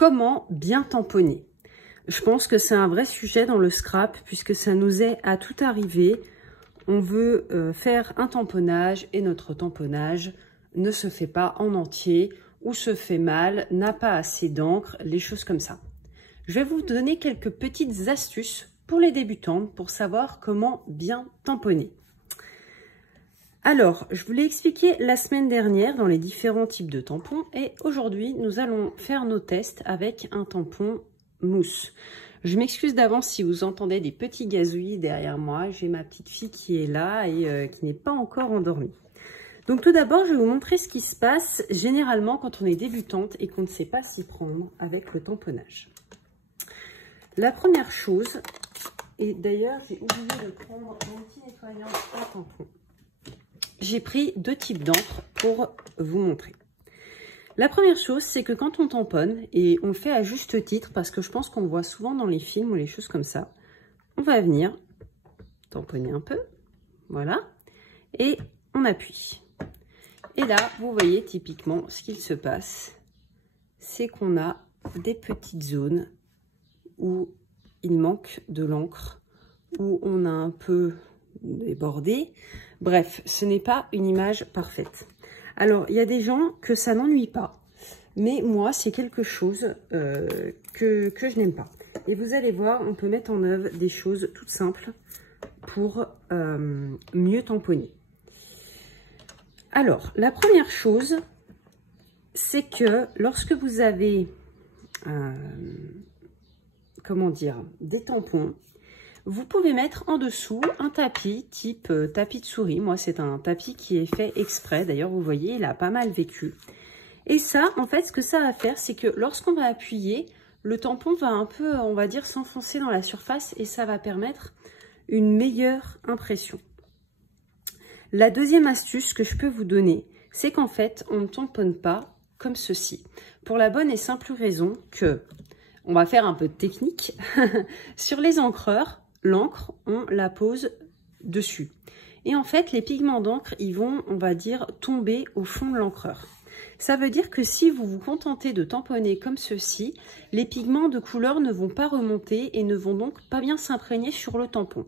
Comment bien tamponner? Je pense que c'est un vrai sujet dans le scrap puisque ça nous est à tout arriver. On veut faire un tamponnage et notre tamponnage ne se fait pas en entier ou se fait mal, n'a pas assez d'encre, les choses comme ça. Je vais vous donner quelques petites astuces pour les débutantes pour savoir comment bien tamponner. Alors, je vous l'ai expliqué la semaine dernière dans les différents types de tampons et aujourd'hui, nous allons faire nos tests avec un tampon mousse. Je m'excuse d'avance si vous entendez des petits gazouillis derrière moi. J'ai ma petite fille qui est là et qui n'est pas encore endormie. Donc tout d'abord, je vais vous montrer ce qui se passe généralement quand on est débutante et qu'on ne sait pas s'y prendre avec le tamponnage. La première chose, et d'ailleurs, j'ai oublié de prendre mon petit nettoyant à tampon. J'ai pris deux types d'encre pour vous montrer. La première chose, c'est que quand on tamponne, et on le fait à juste titre, parce que je pense qu'on le voit souvent dans les films ou les choses comme ça, on va venir tamponner un peu, voilà, et on appuie. Et là, vous voyez typiquement ce qu'il se passe, c'est qu'on a des petites zones où il manque de l'encre, où on a un peu débordé. Bref, ce n'est pas une image parfaite. Alors, il y a des gens que ça n'ennuie pas, mais moi, c'est quelque chose que je n'aime pas. Et vous allez voir, on peut mettre en œuvre des choses toutes simples pour mieux tamponner. Alors, la première chose, c'est que lorsque vous avez, comment dire, des tampons, vous pouvez mettre en dessous un tapis type tapis de souris. Moi, c'est un tapis qui est fait exprès. D'ailleurs, vous voyez, il a pas mal vécu. Et ça, en fait, ce que ça va faire, c'est que lorsqu'on va appuyer, le tampon va un peu, on va dire, s'enfoncer dans la surface et ça va permettre une meilleure impression. La deuxième astuce que je peux vous donner, c'est qu'en fait, on ne tamponne pas comme ceci. Pour la bonne et simple raison que, on va faire un peu de technique, sur les encreurs, l'encre, on la pose dessus. Et en fait, les pigments d'encre, ils vont, on va dire, tomber au fond de l'encreur. Ça veut dire que si vous vous contentez de tamponner comme ceci, les pigments de couleur ne vont pas remonter et ne vont donc pas bien s'imprégner sur le tampon.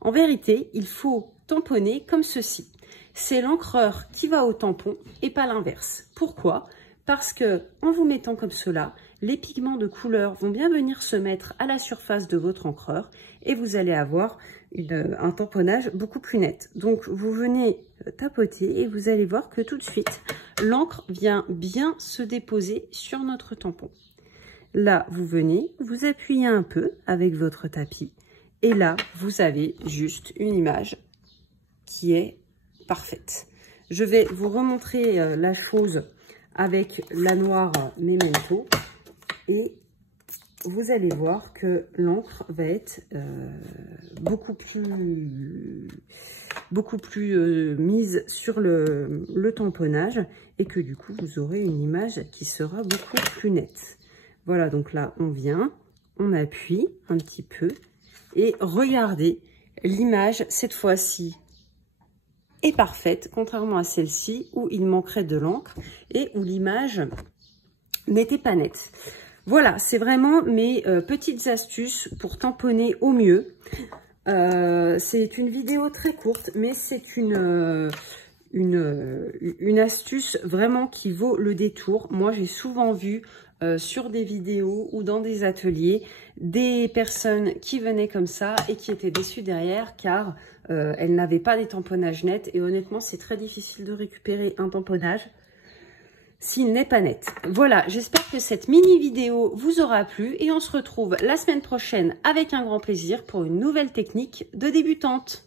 En vérité, il faut tamponner comme ceci. C'est l'encreur qui va au tampon et pas l'inverse. Pourquoi ? Parce que en vous mettant comme cela, les pigments de couleur vont bien venir se mettre à la surface de votre encreur et vous allez avoir un tamponnage beaucoup plus net. Donc vous venez tapoter et vous allez voir que tout de suite, l'encre vient bien se déposer sur notre tampon. Là, vous venez, vous appuyez un peu avec votre tapis et là, vous avez juste une image qui est parfaite. Je vais vous remontrer la chose avec la noire Memento et vous allez voir que l'encre va être beaucoup plus mise sur le tamponnage et que du coup vous aurez une image qui sera beaucoup plus nette. Voilà, donc là on vient, on appuie un petit peu et regardez, l'image cette fois-ci est parfaite, contrairement à celle-ci où il manquerait de l'encre et où l'image n'était pas nette. Voilà, c'est vraiment mes petites astuces pour tamponner au mieux. C'est une vidéo très courte, mais c'est une astuce vraiment qui vaut le détour. Moi, j'ai souvent vu sur des vidéos ou dans des ateliers des personnes qui venaient comme ça et qui étaient déçues derrière car elles n'avaient pas des tamponnages nets et honnêtement c'est très difficile de récupérer un tamponnage s'il n'est pas net. Voilà, j'espère que cette mini vidéo vous aura plu et on se retrouve la semaine prochaine avec un grand plaisir pour une nouvelle technique de débutante.